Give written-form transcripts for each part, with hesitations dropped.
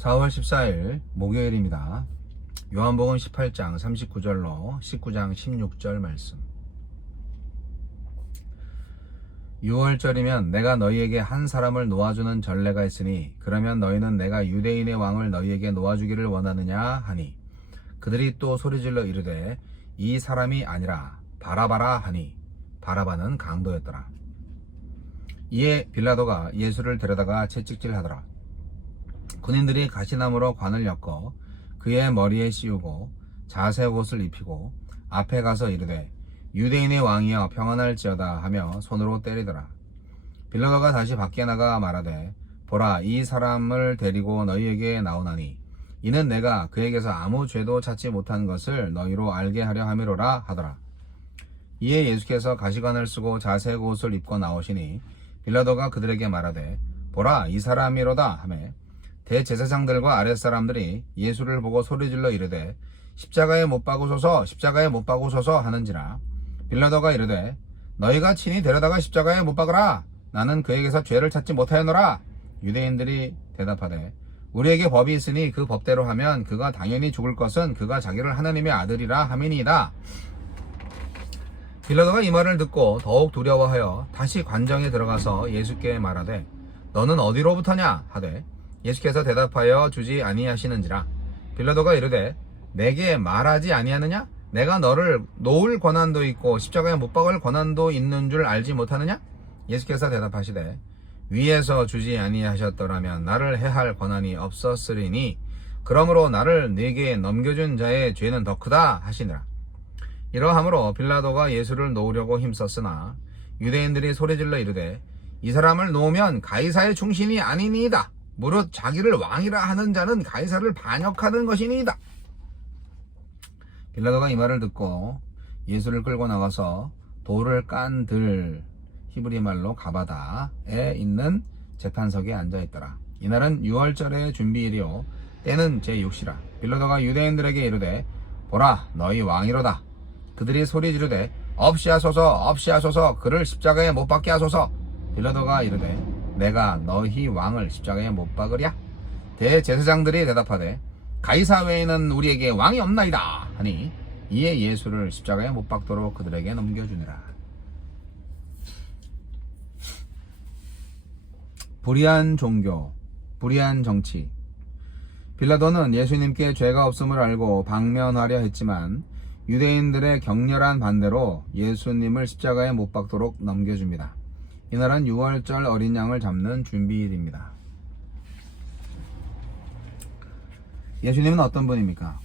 4월 14일 목요일입니다. 요한복음 18장 39절로 19장 16절 말씀. 6월절이면 내가 너희에게 한 사람을 놓아주는 전례가 있으니 그러면 너희는 내가 유대인의 왕을 너희에게 놓아주기를 원하느냐 하니 그들이 또 소리질러 이르되 이 사람이 아니라 바라바라 하니 바라바는 강도였더라. 이에 빌라도가 예수를 데려다가 채찍질하더라. 군인들이 가시나무로 관을 엮어 그의 머리에 씌우고 자색 옷을 입히고 앞에 가서 이르되 유대인의 왕이여 평안할지어다 하며 손으로 때리더라. 빌라도가 다시 밖에 나가 말하되 보라 이 사람을 데리고 너희에게 나오나니 이는 내가 그에게서 아무 죄도 찾지 못한 것을 너희로 알게 하려 함이로라 하더라. 이에 예수께서 가시관을 쓰고 자색 옷을 입고 나오시니 빌라도가 그들에게 말하되 보라 이 사람이로다 하매 대제사장들과 아랫사람들이 예수를 보고 소리질러 이르되 십자가에 못 박으소서 십자가에 못 박으소서 하는지라. 빌라도가 이르되 너희가 친히 데려다가 십자가에 못 박으라. 나는 그에게서 죄를 찾지 못하였노라. 유대인들이 대답하되 우리에게 법이 있으니 그 법대로 하면 그가 당연히 죽을 것은 그가 자기를 하나님의 아들이라 함이니이다. 빌라도가 이 말을 듣고 더욱 두려워하여 다시 관정에 들어가서 예수께 말하되 너는 어디로부터냐 하되 예수께서 대답하여 주지 아니하시는지라. 빌라도가 이르되 내게 말하지 아니하느냐? 내가 너를 놓을 권한도 있고 십자가에 못 박을 권한도 있는 줄 알지 못하느냐? 예수께서 대답하시되 위에서 주지 아니하셨더라면 나를 해할 권한이 없었으리니 그러므로 나를 네게 넘겨준 자의 죄는 더 크다 하시니라. 이러함으로 빌라도가 예수를 놓으려고 힘썼으나 유대인들이 소리질러 이르되 이 사람을 놓으면 가이사의 충신이 아니니이다. 무릇 자기를 왕이라 하는 자는 가이사를 반역하는 것이니이다. 빌라도가 이 말을 듣고 예수를 끌고 나가서 돌을 깐 들 히브리 말로 가바다에 있는 재판석에 앉아있더라. 이날은 6월절의 준비일이요 때는 제6시라. 빌라도가 유대인들에게 이르되 보라 너희 왕이로다. 그들이 소리 지르되 없이 하소서 그를 십자가에 못 박게 하소서. 빌라도가 이르되 내가 너희 왕을 십자가에 못 박으랴? 대제사장들이 대답하되 가이사 외에는 우리에게 왕이 없나이다 하니 이에 예수를 십자가에 못 박도록 그들에게 넘겨주니라. 불의한 종교, 불의한 정치. 빌라도는 예수님께 죄가 없음을 알고 방면하려 했지만 유대인들의 격렬한 반대로 예수님을 십자가에 못 박도록 넘겨줍니다. 이날은 6월절 어린 양을 잡는 준비일입니다. 예수님은 어떤 분입니까?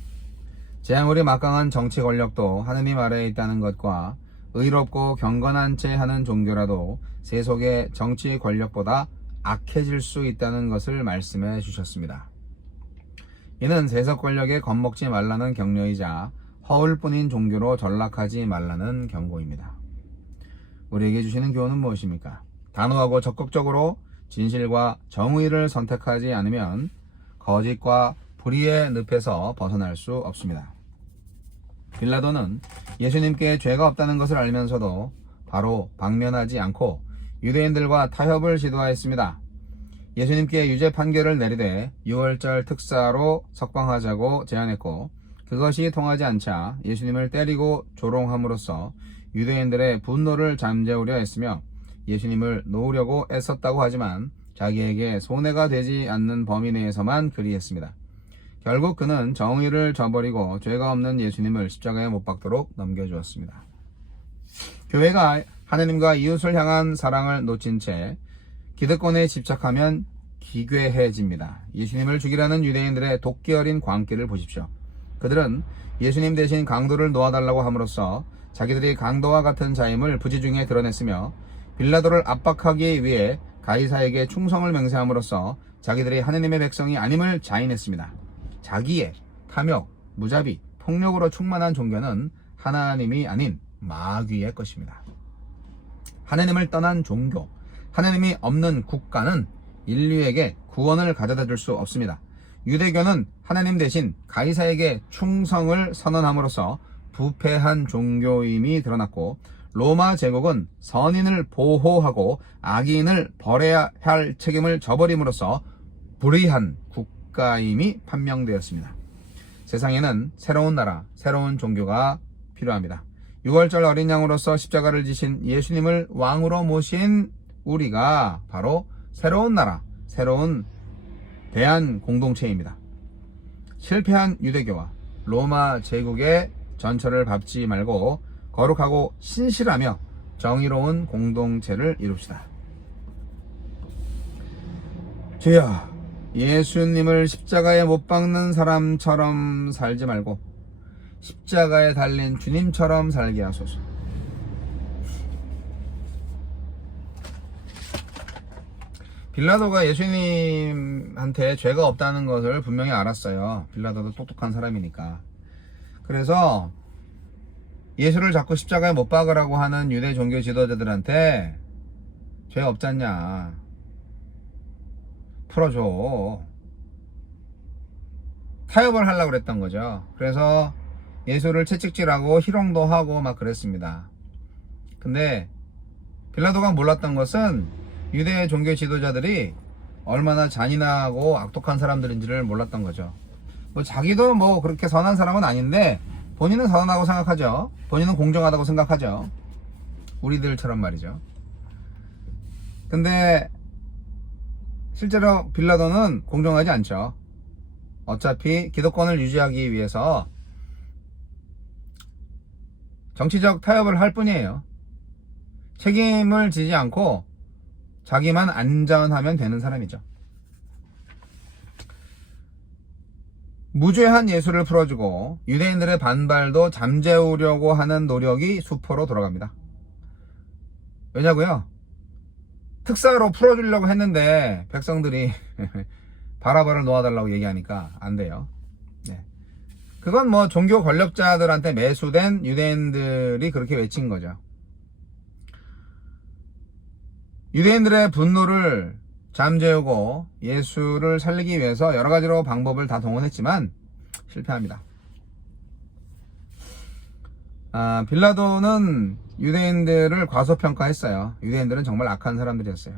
제 아무리 막강한 정치 권력도 하느님 아래에 있다는 것과 의롭고 경건한 채 하는 종교라도 세속의 정치 권력보다 악해질 수 있다는 것을 말씀해 주셨습니다. 이는 세속 권력에 겁먹지 말라는 격려이자 허울뿐인 종교로 전락하지 말라는 경고입니다. 우리에게 주시는 교훈은 무엇입니까? 단호하고 적극적으로 진실과 정의를 선택하지 않으면 거짓과 불의의 늪에서 벗어날 수 없습니다. 빌라도는 예수님께 죄가 없다는 것을 알면서도 바로 방면하지 않고 유대인들과 타협을 시도하였습니다. 예수님께 유죄 판결을 내리되 6월절 특사로 석방하자고 제안했고 그것이 통하지 않자 예수님을 때리고 조롱함으로써 유대인들의 분노를 잠재우려 했으며 예수님을 놓으려고 애썼다고 하지만 자기에게 손해가 되지 않는 범위 내에서만 그리했습니다. 결국 그는 정의를 저버리고 죄가 없는 예수님을 십자가에 못 박도록 넘겨주었습니다. 교회가 하느님과 이웃을 향한 사랑을 놓친 채 기득권에 집착하면 기괴해집니다. 예수님을 죽이라는 유대인들의 도끼 어린 광기를 보십시오. 그들은 예수님 대신 강도를 놓아달라고 함으로써 자기들이 강도와 같은 자임을 부지중에 드러냈으며 빌라도를 압박하기 위해 가이사에게 충성을 맹세함으로써 자기들이 하느님의 백성이 아님을 자인했습니다. 자기의 탐욕, 무자비, 폭력으로 충만한 종교는 하나님이 아닌 마귀의 것입니다. 하나님을 떠난 종교, 하나님이 없는 국가는 인류에게 구원을 가져다 줄 수 없습니다. 유대교는 하나님 대신 가이사에게 충성을 선언함으로써 부패한 종교임이 드러났고 로마 제국은 선인을 보호하고 악인을 벌해야 할 책임을 져버림으로써 불의한 입가임이 판명되었습니다. 세상에는 새로운 나라, 새로운 종교가 필요합니다. 6월절 어린 양으로서 십자가를 지신 예수님을 왕으로 모신 우리가 바로 새로운 나라, 새로운 대한 공동체입니다. 실패한 유대교와 로마 제국의 전철을 밟지 말고 거룩하고 신실하며 정의로운 공동체를 이룹시다. 주여, 예수님을 십자가에 못 박는 사람처럼 살지 말고 십자가에 달린 주님처럼 살게 하소서. 빌라도가 예수님한테 죄가 없다는 것을 분명히 알았어요. 빌라도도 똑똑한 사람이니까. 그래서 예수를 자꾸 십자가에 못 박으라고 하는 유대 종교 지도자들한테 죄 없잖냐, 풀어줘, 타협을 하려고 그랬던 거죠. 그래서 예수를 채찍질하고 희롱도 하고 막 그랬습니다. 근데 빌라도가 몰랐던 것은 유대 종교 지도자들이 얼마나 잔인하고 악독한 사람들인지를 몰랐던 거죠. 뭐 자기도 뭐 그렇게 선한 사람은 아닌데 본인은 선하다고 생각하죠. 본인은 공정하다고 생각하죠. 우리들처럼 말이죠. 근데 실제로 빌라도는 공정하지 않죠. 어차피 기득권을 유지하기 위해서 정치적 타협을 할 뿐이에요. 책임을 지지 않고 자기만 안전하면 되는 사람이죠. 무죄한 예수를 풀어주고 유대인들의 반발도 잠재우려고 하는 노력이 수포로 돌아갑니다. 왜냐고요? 특사로 풀어주려고 했는데 백성들이 바라바를 놓아달라고 얘기하니까 안 돼요. 네. 그건 뭐 종교 권력자들한테 매수된 유대인들이 그렇게 외친 거죠. 유대인들의 분노를 잠재우고 예수를 살리기 위해서 여러 가지로 방법을 다 동원했지만 실패합니다. 빌라도는 유대인들을 과소평가했어요. 유대인들은 정말 악한 사람들이었어요.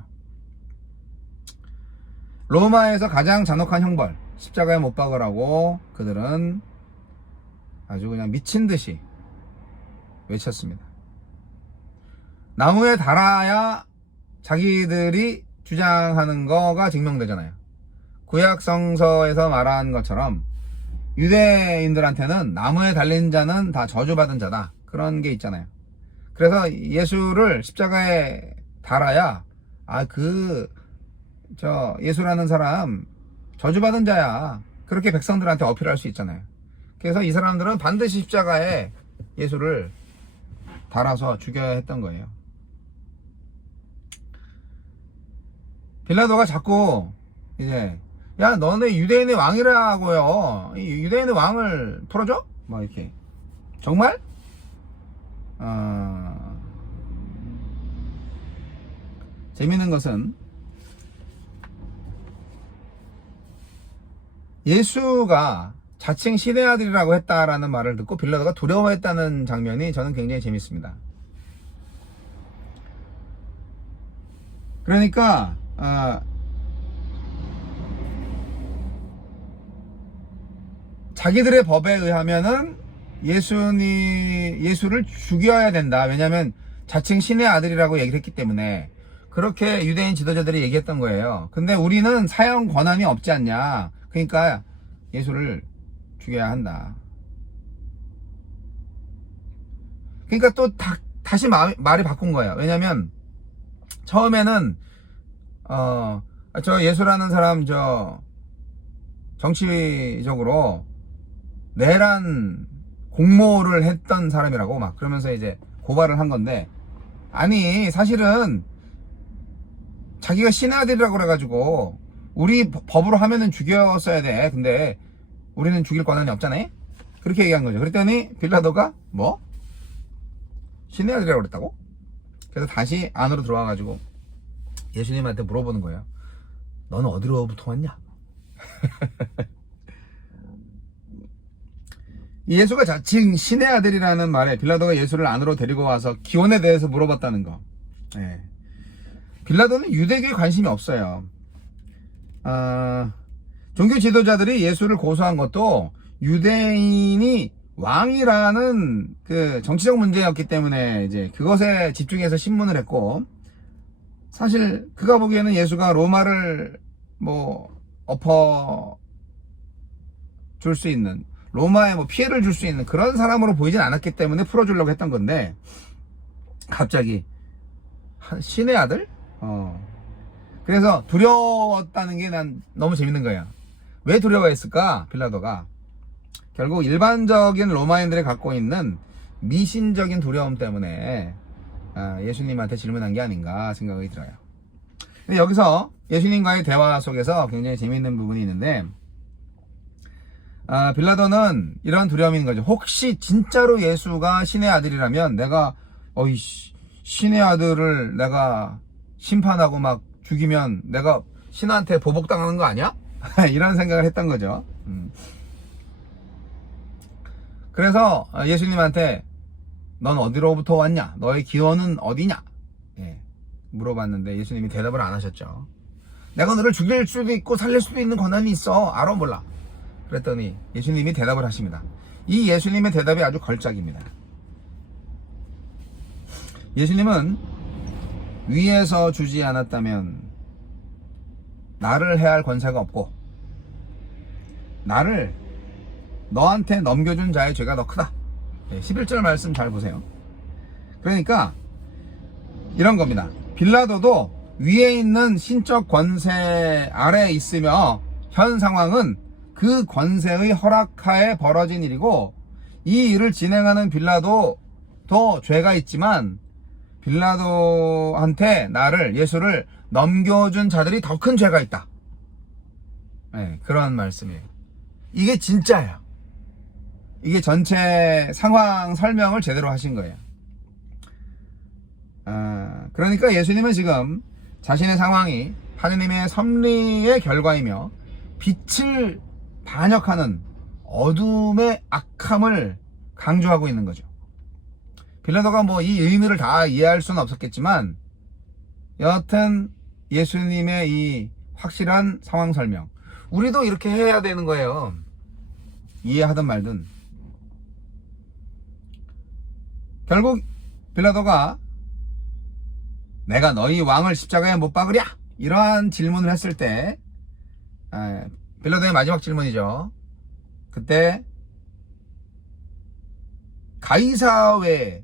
로마에서 가장 잔혹한 형벌, 십자가에 못 박으라고 그들은 아주 그냥 미친 듯이 외쳤습니다. 나무에 달아야 자기들이 주장하는 거가 증명되잖아요. 구약 성서에서 말한 것처럼 유대인들한테는 나무에 달린 자는 다 저주받은 자다, 그런 게 있잖아요. 그래서 예수를 십자가에 달아야 예수라는 사람 저주받은 자야, 그렇게 백성들한테 어필할 수 있잖아요. 그래서 이 사람들은 반드시 십자가에 예수를 달아서 죽여야 했던 거예요. 빌라도가 자꾸 이제 야, 너네 유대인의 왕이라고요, 유대인의 왕을 풀어줘? 뭐 이렇게. 정말? 재밌는 것은 예수가 자칭 신의 아들이라고 했다라는 말을 듣고 빌라도가 두려워했다는 장면이 저는 굉장히 재밌습니다. 그러니까 자기들의 법에 의하면은 예수를 죽여야 된다. 왜냐하면 자칭 신의 아들이라고 얘기를 했기 때문에 그렇게 유대인 지도자들이 얘기했던 거예요. 근데 우리는 사형 권한이 없지 않냐. 그러니까 예수를 죽여야 한다. 그러니까 또 다시 말이 바꾼 거예요. 왜냐면 처음에는 저 예수라는 사람 정치적으로 내란 공모를 했던 사람이라고 막 그러면서 이제 고발을 한 건데, 아니 사실은 자기가 신의 아들이라고 그래가지고 우리 법으로 하면은 죽였어야 돼. 근데 우리는 죽일 권한이 없잖아요. 그렇게 얘기한 거죠. 그랬더니 빌라도가 뭐? 신의 아들이라고 그랬다고? 그래서 다시 안으로 들어와가지고 예수님한테 물어보는 거예요. 너는 어디로부터 왔냐? 예수가 자칭 신의 아들이라는 말에 빌라도가 예수를 안으로 데리고 와서 기원에 대해서 물어봤다는 거. 네. 빌라도는 유대교에 관심이 없어요. 종교 지도자들이 예수를 고소한 것도 유대인이 왕이라는 그 정치적 문제였기 때문에 이제 그것에 집중해서 신문을 했고, 사실 그가 보기에는 예수가 로마를 뭐 엎어 줄 수 있는, 로마에 뭐 피해를 줄 수 있는 그런 사람으로 보이진 않았기 때문에 풀어주려고 했던 건데, 갑자기 신의 아들? 그래서 두려웠다는 게 난 너무 재밌는 거야. 왜 두려워했을까? 빌라도가 결국 일반적인 로마인들이 갖고 있는 미신적인 두려움 때문에 예수님한테 질문한 게 아닌가 생각이 들어요. 근데 여기서 예수님과의 대화 속에서 굉장히 재미있는 부분이 있는데, 빌라도는 이런 두려움인 거죠. 혹시 진짜로 예수가 신의 아들이라면 내가 신의 아들을 내가 심판하고 막 죽이면 내가 신한테 보복당하는 거 아니야? 이런 생각을 했던 거죠. 그래서 예수님한테 넌 어디로부터 왔냐? 너의 기원은 어디냐? 물어봤는데 예수님이 대답을 안 하셨죠. 내가 너를 죽일 수도 있고 살릴 수도 있는 권한이 있어. 알아 몰라? 그랬더니 예수님이 대답을 하십니다. 이 예수님의 대답이 아주 걸작입니다. 예수님은 위에서 주지 않았다면 나를 해할 권세가 없고, 나를 너한테 넘겨준 자의 죄가 더 크다. 11절 말씀 잘 보세요. 그러니까 이런 겁니다. 빌라도도 위에 있는 신적 권세 아래에 있으며 현 상황은 그 권세의 허락하에 벌어진 일이고, 이 일을 진행하는 빌라도도 죄가 있지만 빌라도한테 예수를 넘겨준 자들이 더 큰 죄가 있다. 그런 말씀이에요. 이게 진짜예요. 이게 전체 상황 설명을 제대로 하신 거예요. 그러니까 예수님은 지금 자신의 상황이 하느님의 섭리의 결과이며 빛을 반역하는 어둠의 악함을 강조하고 있는 거죠. 빌라도가 뭐 이 의미를 다 이해할 수는 없었겠지만, 여하튼 예수님의 이 확실한 상황 설명, 우리도 이렇게 해야 되는 거예요. 이해하든 말든. 결국 빌라도가 내가 너희 왕을 십자가에 못 박으랴? 이러한 질문을 했을 때, 빌라도의 마지막 질문이죠. 그때 가이사 외에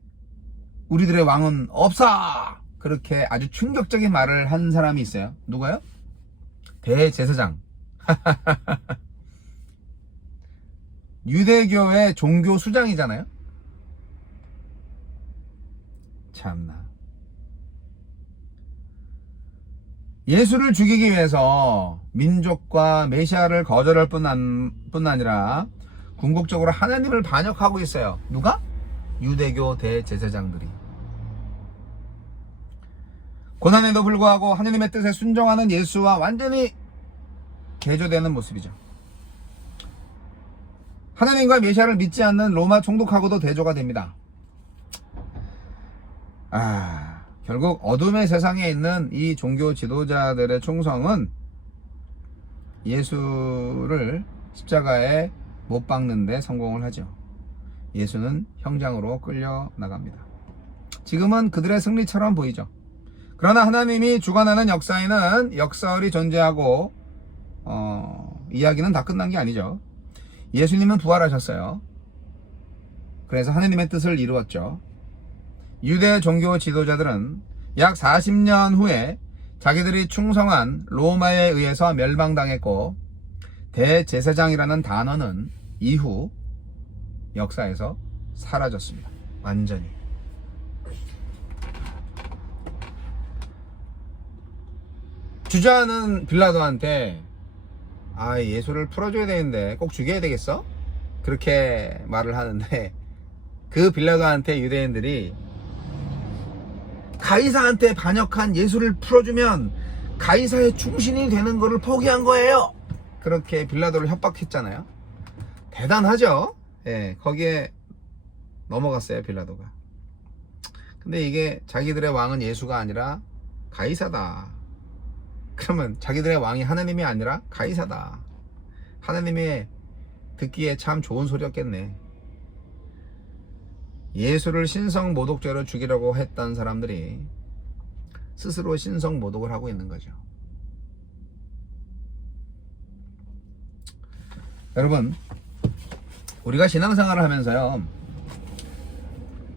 우리들의 왕은 없어! 그렇게 아주 충격적인 말을 한 사람이 있어요. 누가요? 대제사장. 유대교의 종교 수장이잖아요. 참나. 예수를 죽이기 위해서 민족과 메시아를 거절할 뿐 아니라 궁극적으로 하나님을 반역하고 있어요. 누가? 유대교 대제사장들이. 고난에도 불구하고 하나님의 뜻에 순종하는 예수와 완전히 개조되는 모습이죠. 하나님과 메시아를 믿지 않는 로마 총독하고도 대조가 됩니다. 결국 어둠의 세상에 있는 이 종교 지도자들의 충성은 예수를 십자가에 못 박는 데 성공을 하죠. 예수는 형장으로 끌려 나갑니다. 지금은 그들의 승리처럼 보이죠. 그러나 하나님이 주관하는 역사에는 역설이 존재하고 이야기는 다 끝난 게 아니죠. 예수님은 부활하셨어요. 그래서 하나님의 뜻을 이루었죠. 유대 종교 지도자들은 약 40년 후에 자기들이 충성한 로마에 의해서 멸망당했고, 대제사장이라는 단어는 이후 역사에서 사라졌습니다. 완전히. 주저하는 빌라도한테 예수를 풀어줘야 되는데 꼭 죽여야 되겠어? 그렇게 말을 하는데, 그 빌라도한테 유대인들이 가이사한테 반역한 예수를 풀어주면 가이사의 충신이 되는 것을 포기한 거예요. 그렇게 빌라도를 협박했잖아요. 대단하죠? 거기에 넘어갔어요, 빌라도가. 근데 이게 자기들의 왕은 예수가 아니라 가이사다. 그러면 자기들의 왕이 하나님이 아니라 가이사다. 하나님의 듣기에 참 좋은 소리였겠네. 예수를 신성모독죄로 죽이려고 했던 사람들이 스스로 신성모독을 하고 있는 거죠. 여러분, 우리가 신앙생활을 하면서요,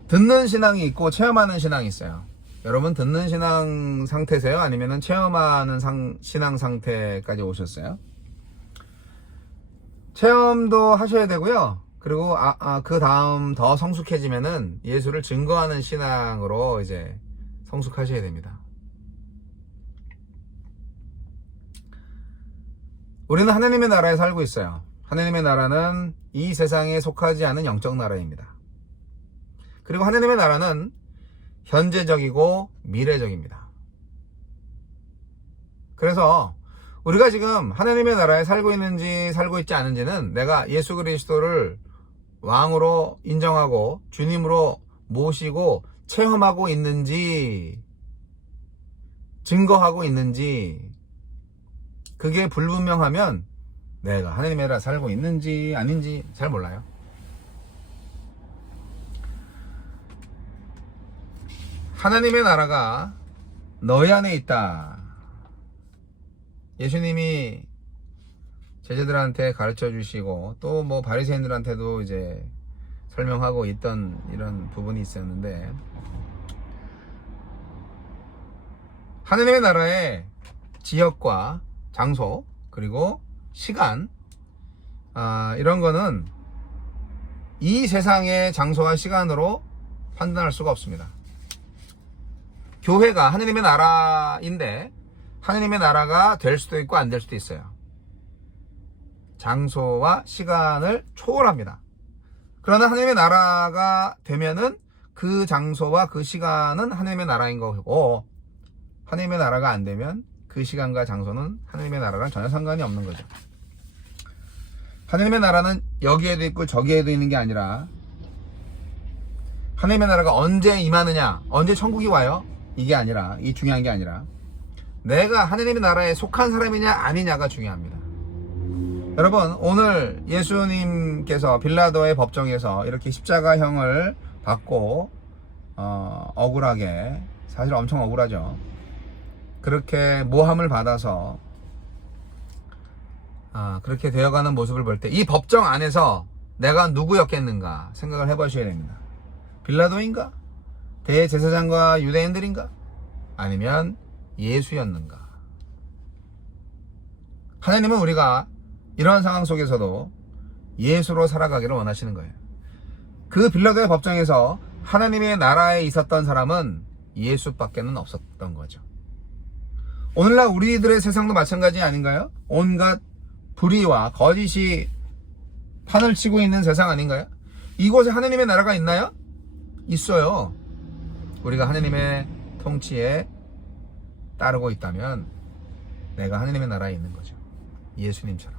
듣는 신앙이 있고 체험하는 신앙이 있어요. 여러분, 듣는 신앙 상태세요? 아니면 체험하는 신앙 상태까지 오셨어요? 체험도 하셔야 되고요. 그리고 그 다음 더 성숙해지면은 예수를 증거하는 신앙으로 이제 성숙하셔야 됩니다. 우리는 하나님의 나라에 살고 있어요. 하나님의 나라는 이 세상에 속하지 않은 영적 나라입니다. 그리고 하나님의 나라는 현재적이고 미래적입니다. 그래서 우리가 지금 하나님의 나라에 살고 있는지 살고 있지 않은지는 내가 예수 그리스도를 왕으로 인정하고 주님으로 모시고 체험하고 있는지 증거하고 있는지 그게 불분명하면 내가 하나님의 나라에 살고 있는지 아닌지 잘 몰라요. 하나님의 나라가 너희 안에 있다. 예수님이 제자들한테 가르쳐 주시고 또 뭐 바리새인들한테도 이제 설명하고 있던 이런 부분이 있었는데, 하나님의 나라의 지역과 장소 그리고 시간, 이런 거는 이 세상의 장소와 시간으로 판단할 수가 없습니다. 교회가 하나님의 나라인데 하나님의 나라가 될 수도 있고 안 될 수도 있어요. 장소와 시간을 초월합니다. 그러나 하나님의 나라가 되면은 그 장소와 그 시간은 하나님의 나라인 거고, 하나님의 나라가 안 되면 그 시간과 장소는 하나님의 나라랑 전혀 상관이 없는 거죠. 하나님의 나라는 여기에도 있고 저기에도 있는 게 아니라, 하나님의 나라가 언제 임하느냐, 언제 천국이 와요, 이게 아니라, 이 중요한 게 아니라 내가 하나님의 나라에 속한 사람이냐 아니냐가 중요합니다. 여러분, 오늘 예수님께서 빌라도의 법정에서 이렇게 십자가형을 받고 억울하게, 사실 엄청 억울하죠, 그렇게 모함을 받아서 그렇게 되어가는 모습을 볼 때 이 법정 안에서 내가 누구였겠는가 생각을 해보셔야 됩니다. 빌라도인가? 대제사장과 유대인들인가? 아니면 예수였는가? 하나님은 우리가 이러한 상황 속에서도 예수로 살아가기를 원하시는 거예요. 그 빌라도의 법정에서 하나님의 나라에 있었던 사람은 예수밖에는 없었던 거죠. 오늘날 우리들의 세상도 마찬가지 아닌가요? 온갖 불의와 거짓이 판을 치고 있는 세상 아닌가요? 이곳에 하나님의 나라가 있나요? 있어요. 우리가 하나님의 통치에 따르고 있다면 내가 하나님의 나라에 있는 거죠. 예수님처럼.